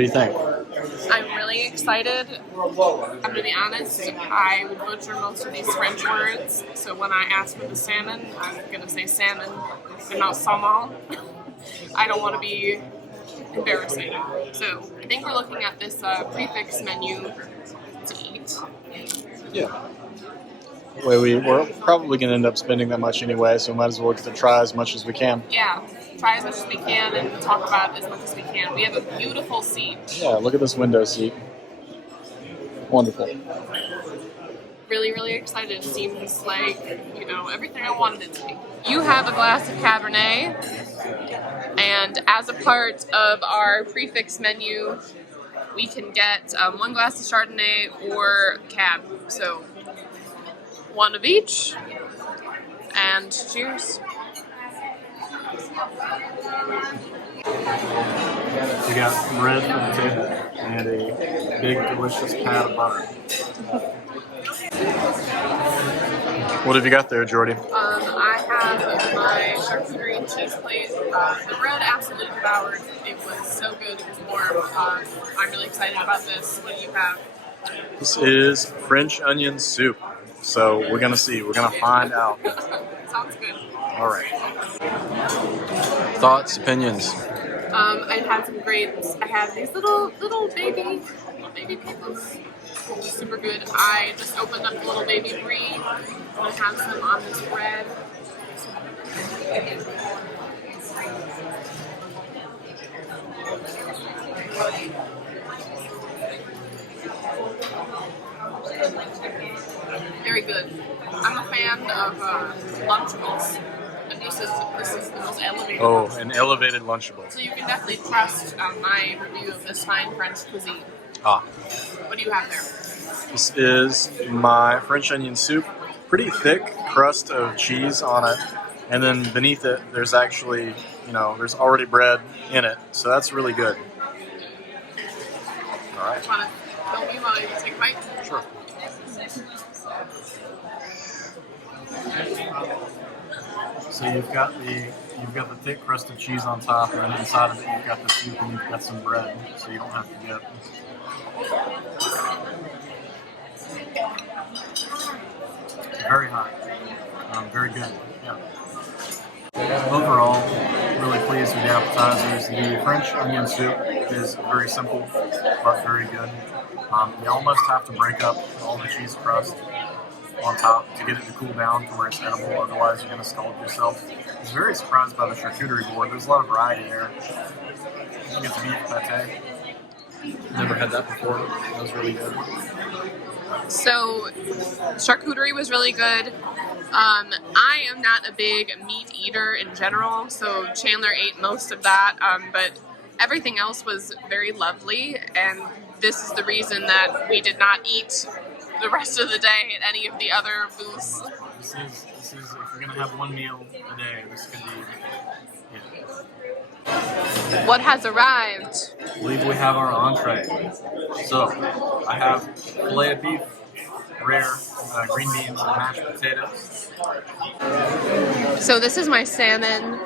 do you think? I'm really excited. I'm going to be honest, I would butcher most of these French words, so when I ask for the salmon, I'm going to say salmon and not saumon. I don't want to be embarrassing. So I think we're looking at this Prix Fixe Menu to eat. Yeah. We're probably going to end up spending that much anyway, so we might as well get to try as much as we can. Yeah, try as much as we can and talk about as much as we can. We have a beautiful seat. Yeah, look at this window seat. Wonderful. Really, really excited. Seems like, everything I wanted it to be. You have a glass of Cabernet, and as a part of our Prix Fixe menu, we can get 1 glass of Chardonnay or Cab. So, 1 of each, and cheers. We got bread on the table and a big, delicious pat of butter. What have you got there, Jordy? I have my charcuterie and cheese plate. The bread absolutely devoured. It was so good. It was warm. I'm really excited about this. What do you have? This is French onion soup. So we're going to see. We're going to find out. Sounds good. All right. Thoughts, opinions? I had some grapes. I have these little baby pickles. Super good. I just opened up a little baby brie. I'm going to have some on this bread. Very good. I'm a fan of Lunchables. And this is the most elevated. Oh, an elevated Lunchable. So you can definitely trust my review of this fine French cuisine. Ah. What do you have there? This is my French onion soup. Pretty thick crust of cheese on it. And then beneath it, there's actually, there's already bread in it. So that's really good. All right. Want to tell me while I take a bite? Sure. So you've got the thick crust of cheese on top, and then inside of it you've got the soup and you've got some bread, so you don't have to get very hot. Very good. Yeah. Overall, really pleased with the appetizers. The French onion soup is very simple but very good. You almost have to break up all the cheese crust on top to get it to cool down to where it's edible, otherwise you're going to scald yourself. I was very surprised by the charcuterie board. There's a lot of variety there. You get the beef pate. Never had that before. That was really good. So, charcuterie was really good. I am not a big meat eater in general, so Chandler ate most of that, but everything else was very lovely, and this is the reason that we did not eat the rest of the day at any of the other booths. This is if you're gonna have one meal a day, this could be it. What has arrived? I believe we have our entree. So I have filet of beef, rare, green beans, and mashed potatoes. So this is my salmon.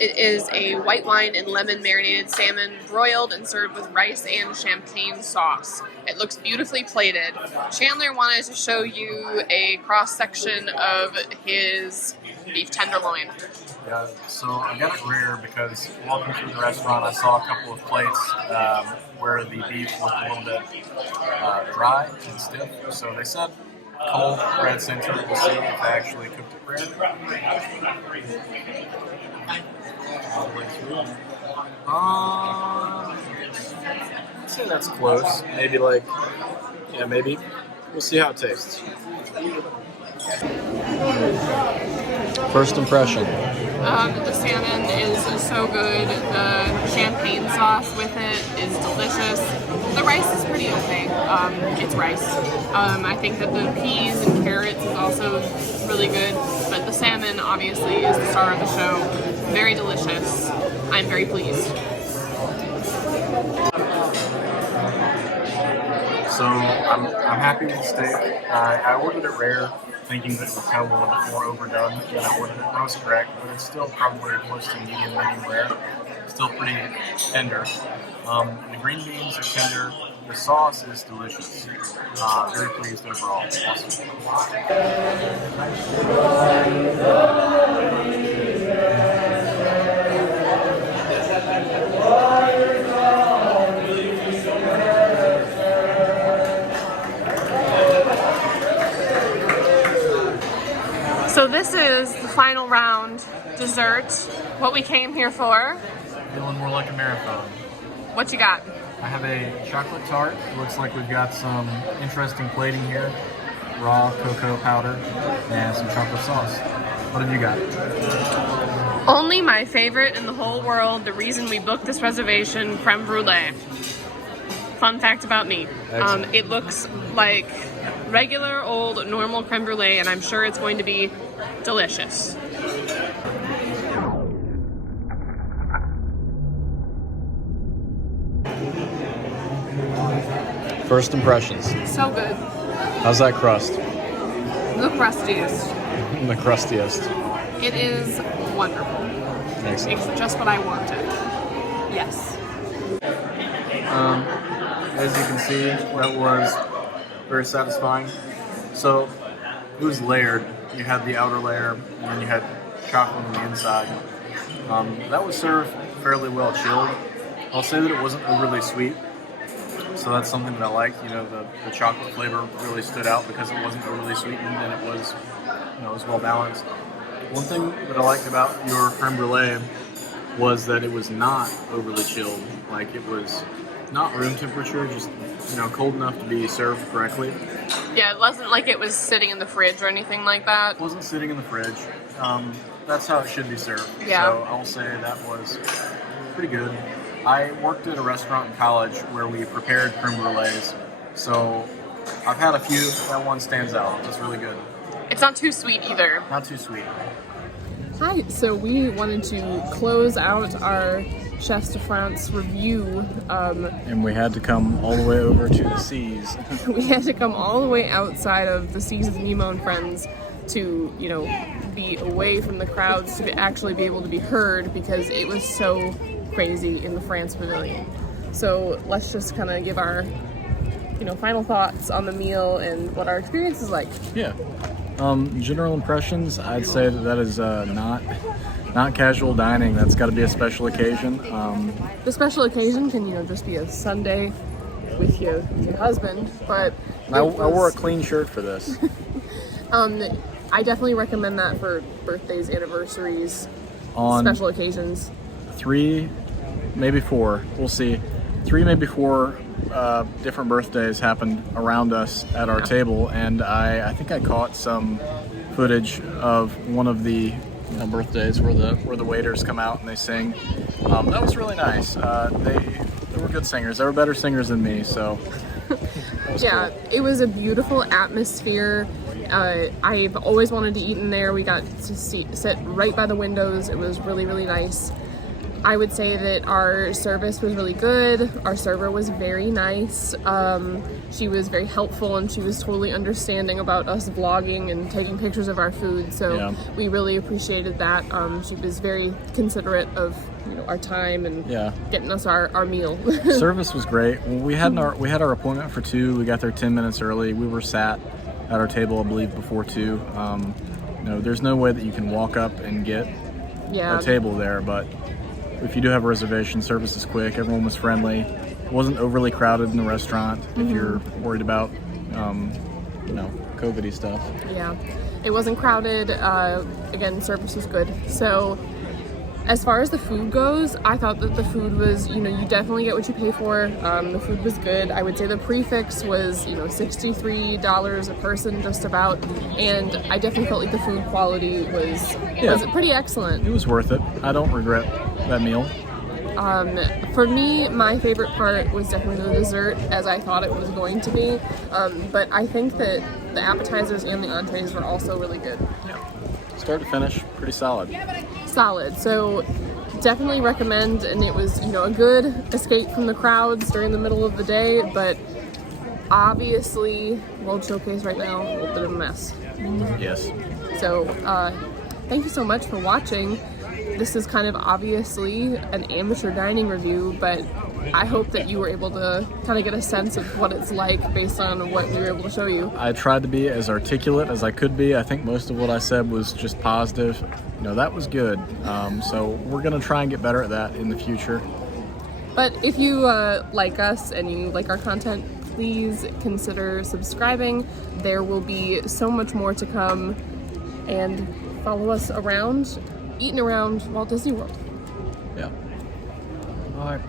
It is a white wine and lemon marinated salmon, broiled and served with rice and champagne sauce. It looks beautifully plated. Chandler wanted to show you a cross-section of his beef tenderloin. Yeah, so I got it rare because walking through the restaurant I saw a couple of plates where the beef looked a little bit dry and stiff. So they said cold red center to see if they actually cooked it rare. All the way through. I'd say that's close. Maybe maybe. We'll see how it tastes. First impression. The salmon is so good. The champagne sauce with it is delicious. The rice is pretty okay. It's rice. I think that the peas and carrots is also really good, but the salmon obviously is the star of the show. Very delicious. I'm very pleased. So I'm happy with the steak. I ordered it rare, thinking that it was kind of a little bit more overdone than I ordered it. I was correct, but it's still probably close to medium rare. Still pretty tender. The green beans are tender. The sauce is delicious. Very pleased overall. Awesome. So this is the final round, dessert, what we came here for. Feeling more like a marathon. What you got? I have a chocolate tart. It looks like we've got some interesting plating here. Raw cocoa powder and some chocolate sauce. What have you got? Only my favorite in the whole world, the reason we booked this reservation, creme brulee. Fun fact about me. It looks like regular old normal creme brulee, and I'm sure it's going to be delicious. First impressions. So good. How's that crust? The crustiest. The crustiest. It is wonderful. Excellent. It's just what I wanted. Yes. As you can see, that was very satisfying. So it was layered. You had the outer layer, and then you had chocolate on the inside. That was served fairly well chilled. I'll say that it wasn't overly sweet. So that's something that I liked. You know, the chocolate flavor really stood out because it wasn't overly sweetened and it was, it was well balanced. One thing that I liked about your creme brulee was that it was not overly chilled. Like, it was not room temperature, just, cold enough to be served correctly. Yeah, it wasn't like it was sitting in the fridge or anything like that. It wasn't sitting in the fridge. That's how it should be served. Yeah. So I'll say that was pretty good. I worked at a restaurant in college where we prepared creme brulees, so I've had a few. That one stands out. It's really good. It's not too sweet either. Not too sweet. Hi, so we wanted to close out our Chefs de France review. And we had to come all the way over to the seas. We had to come all the way outside of the Seas of Nemo and Friends to, be away from the crowds to actually be able to be heard because it was so crazy in the France Pavilion. So let's just kind of give our, final thoughts on the meal and what our experience is like. Yeah. General impressions, I'd say that is not casual dining. That's got to be a special occasion. The special occasion can, just be a Sunday with your husband, but I wore a clean shirt for this. I definitely recommend that for birthdays, anniversaries, On special occasions. 3, maybe 4, we'll see. 3, maybe 4 different birthdays happened around us at our table, and I think I caught some footage of one of the birthdays where the waiters come out and they sing. That was really nice. They were good singers. They were better singers than me, so Yeah, cool. It was a beautiful atmosphere. I've always wanted to eat in there. We got to sit right by the windows. It was really, really nice. I would say that our service was really good. Our server was very nice. She was very helpful and she was totally understanding about us vlogging and taking pictures of our food. So we really appreciated that. She was very considerate of our time and getting us our meal. Service was great. We had our appointment for 2. We got there 10 minutes early. We were sat at our table, I believe, before 2. There's no way that you can walk up and get a table there, but if you do have a reservation, service is quick. Everyone was friendly. It wasn't overly crowded in the restaurant. If you're worried about, COVID-y stuff. Yeah, it wasn't crowded. Again, service was good. So, as far as the food goes, I thought that the food was, you definitely get what you pay for. The food was good. I would say the Prix Fixe was, $63 a person, just about. And I definitely felt like the food quality was pretty excellent. It was worth it. I don't regret that meal. For me, my favorite part was definitely the dessert, as I thought it was going to be. But I think that the appetizers and the entrees were also really good. Yeah. Start to finish, pretty solid. Solid. So definitely recommend, and it was, a good escape from the crowds during the middle of the day, but obviously World Showcase right now, a little bit of a mess. Yes. So thank you so much for watching. This is kind of obviously an amateur dining review, but I hope that you were able to kind of get a sense of what it's like based on what we were able to show you. I tried to be as articulate as I could be. I think most of what I said was just positive. You know, that was good. So we're going to try and get better at that in the future. But if you like us and you like our content, please consider subscribing. There will be so much more to come, and follow us around, eating around Walt Disney World. Yeah. All right.